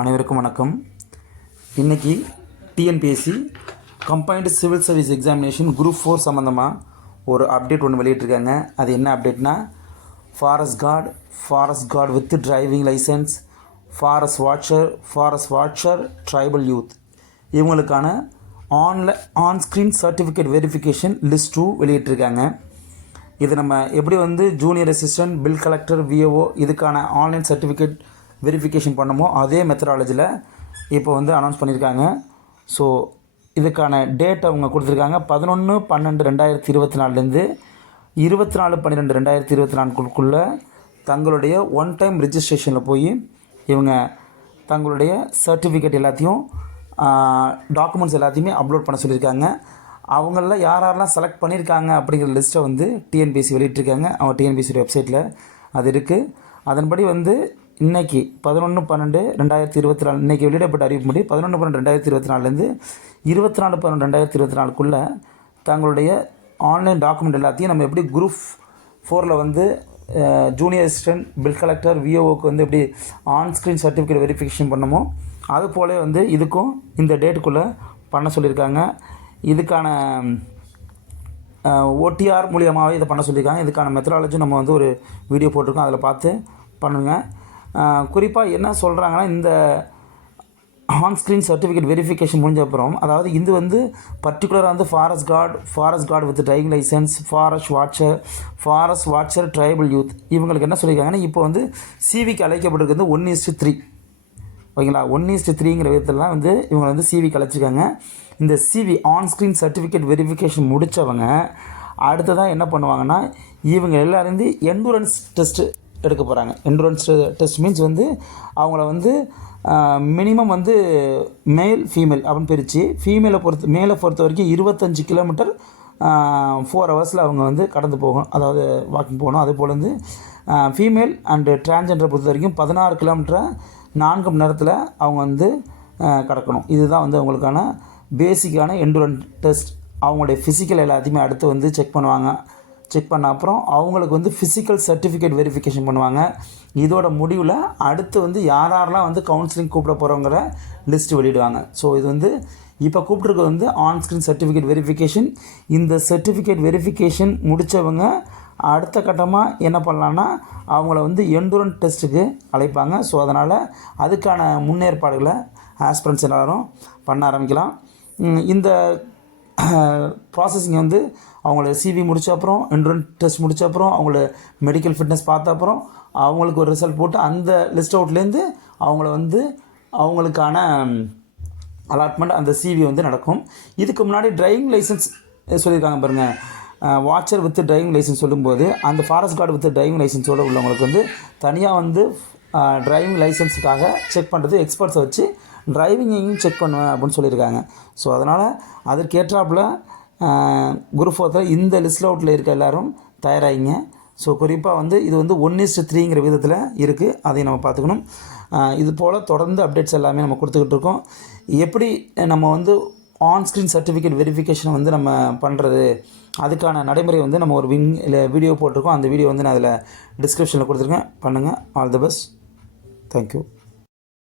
அனைவருக்கும் வணக்கம். இன்றைக்கி TNPSC combined civil service examination group 4 சம்மந்தமாக ஒரு அப்டேட் ஒன்று வெளியிட்டிருக்காங்க. அது என்ன அப்டேட்னா, forest guard with driving licence, forest watcher, tribal youth இவங்களுக்கான ஆன்ஸ்க்ரீன் சர்டிஃபிகேட் வெரிஃபிகேஷன் லிஸ்ட் 2 வெளியிட்டிருக்காங்க. இது நம்ம எப்படி junior assistant, bill collector, VAO இதுக்கான ஆன்லைன் சர்டிஃபிகேட் வெரிஃபிகேஷன் பண்ணமோ அதே மெத்தடாலஜியில் இப்போ அனௌன்ஸ் பண்ணியிருக்காங்க. ஸோ இதுக்கான டேட் அவங்க கொடுத்துருக்காங்க 11/12/2024 24/12/2024 தங்களுடைய ஒன் டைம் ரிஜிஸ்ட்ரேஷனில் போய் இவங்க தங்களுடைய சர்டிஃபிகேட் எல்லாத்தையும் டாக்குமெண்ட்ஸ் எல்லாத்தையுமே அப்லோட் பண்ண சொல்லியிருக்காங்க. அவங்கள யாரெல்லாம் செலக்ட் பண்ணியிருக்காங்க அப்படிங்கிற லிஸ்ட்டை டிஎன்பிஎஸ்சி வெளியிட்டிருக்காங்க. அவங்க டிஎன்பிஎஸ்சி வெப்சைட்டில் அது இருக்குது. அதன்படி இன்றைக்கி 11/12/2024 இன்றைக்கி வெளியிடப்பட்ட அறிவிப்புப்படி 11/12/2024 24/12/2024 தங்களுடைய ஆன்லைன் டாக்குமெண்ட் எல்லாத்தையும் நம்ம எப்படி குரூப் 4ல் ஜூனியர் அசிஸ்டன்ட், பில் கலெக்டர், விஓஓக்கு எப்படி ஆன்ஸ்க்ரீன் சர்டிஃபிகேட் வெரிஃபிகேஷன் பண்ணமோ அது போல் இதுக்கும் இந்த டேட்டுக்குள்ளே பண்ண சொல்லியிருக்காங்க. இதுக்கான ஓடிஆர் மூலியமாகவே இதை பண்ண சொல்லியிருக்காங்க. இதுக்கான மெத்தடாலஜி நம்ம ஒரு வீடியோ போட்டிருக்கோம், அதில் பார்த்து பண்ணுங்கள். குறிப்பாக என்ன சொல்கிறாங்கன்னா, இந்த ஆன்ஸ்க்ரீன் சர்டிஃபிகேட் வெரிஃபிகேஷன் முடிஞ்ச அப்புறம், அதாவது இது பர்டிகுலராக forest guard with driving licence, forest watcher, tribal youth இவங்களுக்கு என்ன சொல்லியிருக்காங்கன்னா, இப்போ சிவிக்கு அழைக்கப்பட்டிருக்கிறது 1:3. ஓகேங்களா, 1:3ங்கிற விதத்தில் தான் இவங்க சிவிக்கு அழைச்சிருக்காங்க. இந்த சிவி ஆன்ஸ்க்ரீன் சர்டிஃபிகேட் வெரிஃபிகேஷன் முடித்தவங்க அடுத்ததான் என்ன பண்ணுவாங்கன்னா, இவங்க எல்லாரும் எண்டூரன்ஸ் டெஸ்ட்டு எடுக்க போகிறாங்க. எண்டூரன்ஸ் டெஸ்ட் மீன்ஸ் அவங்கள மினிமம் மேல் ஃபீமேல் அப்படின்னு பிரித்து, மேலை பொறுத்த வரைக்கும் 25 கிலோமீட்டர் 4 ஹவர்ஸில் அவங்க கடந்து போகணும், அதாவது வாக்கிங் போகணும். அதே போல் ஃபீமேல் அண்டு டிரான்ஸ்ஜெண்டரை பொறுத்த வரைக்கும் 16 கிலோமீட்டரை 4 மணி நேரத்தில் அவங்க கடக்கணும். இதுதான் அவங்களுக்கான பேசிக்கான எண்டூரன்ஸ் டெஸ்ட். அவங்களுடைய ஃபிசிக்கல் எல்லாத்தையுமே அடுத்து செக் பண்ணுவாங்க. செக் பண்ண அப்புறம் அவங்களுக்கு ஃபிசிக்கல் சர்டிஃபிகேட் வெரிஃபிகேஷன் பண்ணுவாங்க. இதோட முடிவில் அடுத்து யாரெல்லாம் கவுன்சிலிங் கூப்பிட போகிறவங்கிற லிஸ்ட்டு வெளியிடுவாங்க. ஸோ இது இப்போ கூப்பிட்ருக்கு ஆன்ஸ்க்ரீன் சர்டிஃபிகேட் வெரிஃபிகேஷன். இந்த சர்டிஃபிகேட் வெரிஃபிகேஷன் முடித்தவங்க அடுத்த கட்டமாக என்ன பண்ணலான்னா, அவங்கள எண்டூரன்ஸ் டெஸ்ட்டுக்கு அழைப்பாங்க. ஸோ அதனால் அதுக்கான முன்னேற்பாடுகளை ஆஸ்பிரண்ட்ஸ் எல்லோரும் பண்ண ஆரம்பிக்கலாம். இந்த ப்ராசஸிங் அவங்கள சிவி முடித்த அப்புறம், எண்டூரன்ஸ் டெஸ்ட் முடித்த அப்புறம், அவங்கள மெடிக்கல் ஃபிட்னஸ் பார்த்த அப்புறம் அவங்களுக்கு ஒரு ரிசல்ட் போட்டு அந்த லிஸ்ட் அவுட்லேருந்து அவங்கள அவங்களுக்கான அலாட்மெண்ட் அந்த சிவி நடக்கும். இதுக்கு முன்னாடி டிரைவிங் லைசன்ஸ் சொல்லியிருக்காங்க பாருங்கள். வாட்சர் வித் டிரைவிங் லைசன்ஸ் சொல்லும்போது அந்த ஃபாரஸ்ட் கார்டு வித் டிரைவிங் லைசன்ஸோடு உள்ளவங்களுக்கு தனியாக டிரைவிங் லைசன்ஸுக்காக செக் பண்ணுறது எக்ஸ்பர்ட்ஸை வச்சு டிரைவிங்கையும் செக் பண்ணுவேன் அப்படின்னு சொல்லியிருக்காங்க. ஸோ அதனால் அதற்கேற்றாப்பில் குரூப் 4 இந்த லிஸ்ட் அவுட்டில் இருக்க எல்லோரும் தயாராகிங்க. ஸோ குறிப்பாக இது 1:3ங்கிற விதத்தில் இருக்குது, அதையும் நம்ம பார்த்துக்கணும். இது போல் தொடர்ந்து அப்டேட்ஸ் எல்லாமே நம்ம கொடுத்துக்கிட்டு இருக்கோம். எப்படி நம்ம ஆன்ஸ்க்ரீன் சர்டிஃபிகேட் வெரிஃபிகேஷன் நம்ம பண்ணுறது, அதுக்கான நடைமுறை நம்ம ஒரு வீடியோ போட்டிருக்கோம். அந்த வீடியோ நான் அதில் டிஸ்கிரிப்ஷனில் கொடுத்துருக்கேன், பண்ணுங்கள். All the best. தேங்க்யூ.